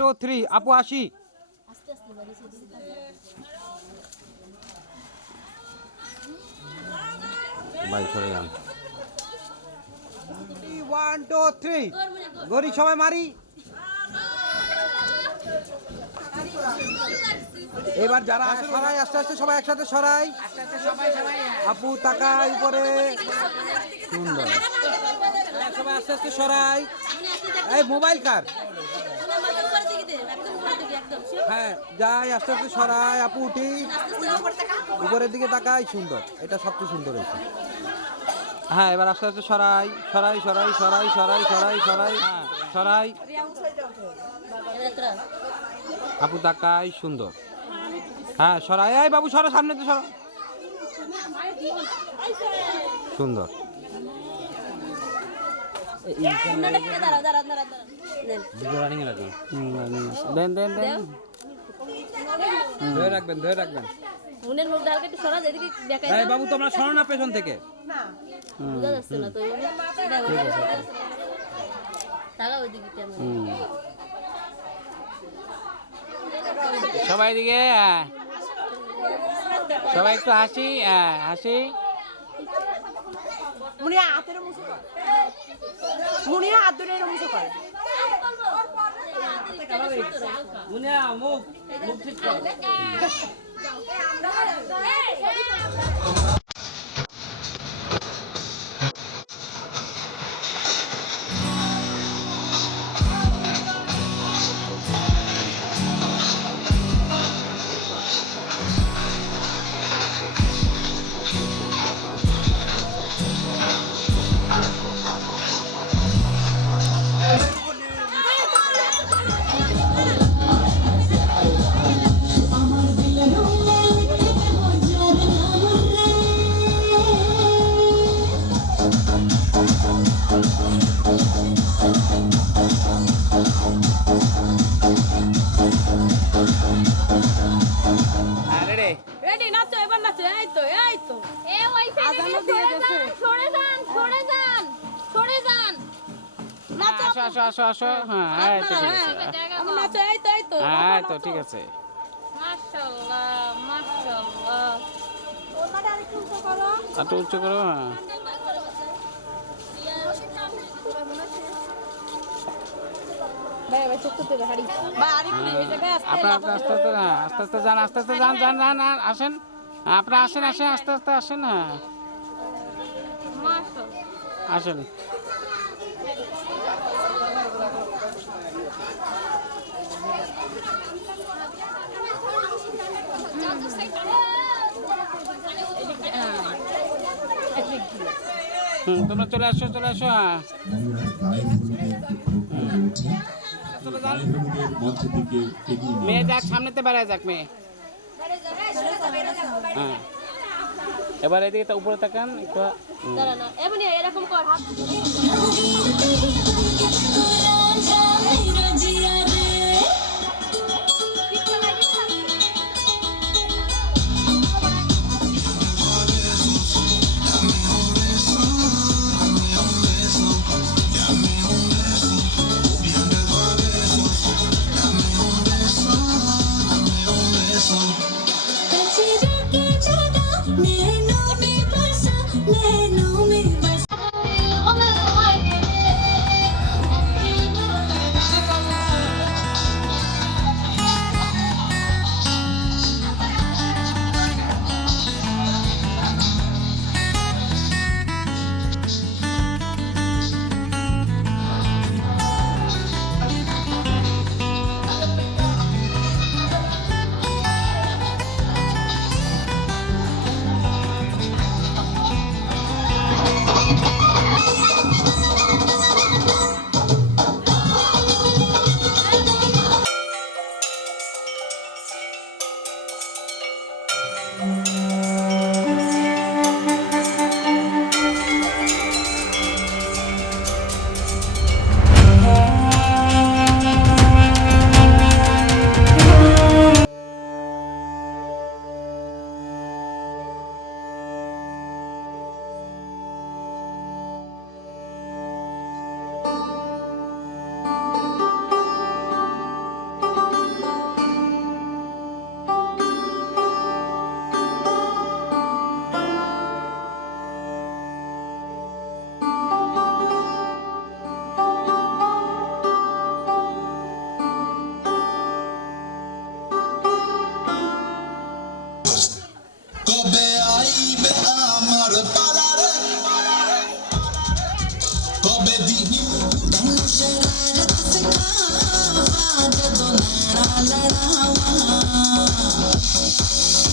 2 3 আপু আসি। ভাই সরে যান। 1 2 3 গড়ি সবাই মারি। এবার যারা সরাই আস্তে আস্তে সবাই একসাথে সরাই। আপু তাকাই উপরে। সুন্দর, সবাই আস্তে আস্তে সরাই। এই মোবাইল কার? হ্যাঁ যাই আস্তে আস্তে সরাই। আপু উঠি, উপরের দিকে তাকাই। সুন্দর, এটা সবচেয়ে সুন্দর হয়েছে। হ্যাঁ এবার আস্তে আস্তে সরাই সরাই সরাই সরাই সরাই সরাই সরাই সরাই। আপু তাকাই। সুন্দর, হ্যাঁ সরাই। এই বাবু সরো, সামনে তো সরো। সুন্দর। দেন দেন দেন, ধরে রাখবেন ধরে রাখবেন। বাবু তোমরা সরো না পেছন থেকে। সবাই দিকে, সবাই একটু হাসি, হাসি। মুখ ঠিক কর। রেডি নাচো, এবার নাচো। এই তো এই তো এ ওই সাইডে সরে যান সরে যান সরে যান। নাচো আসো আসো আসো আসো। হ্যাঁ এই তো ঠিক আছে। আমি নাচো। এই তো এই তো হ্যাঁ তো ঠিক আছে। মাশাআল্লাহ মাশাআল্লাহ। ওনাটা আরেকটু উঁচু করো। একটু উঁচু করো। হ্যাঁ আপনার আস্তে আস্তে আস্তে আস্তে যান, আস্তে আস্তে যান যান যান। আসেন আপনারা, আসেন আসেন আস্তে আস্তে আসেন। হ্যাঁ আসেন। তোমরা চলে আসো চলে আসো। হ্যাঁ মেয়ে যাক, সামনেতে বেড়ায় যাক মেয়ে। হ্যাঁ এবার এদিকে উপরে তাকান একটু। এরকম কর হাত।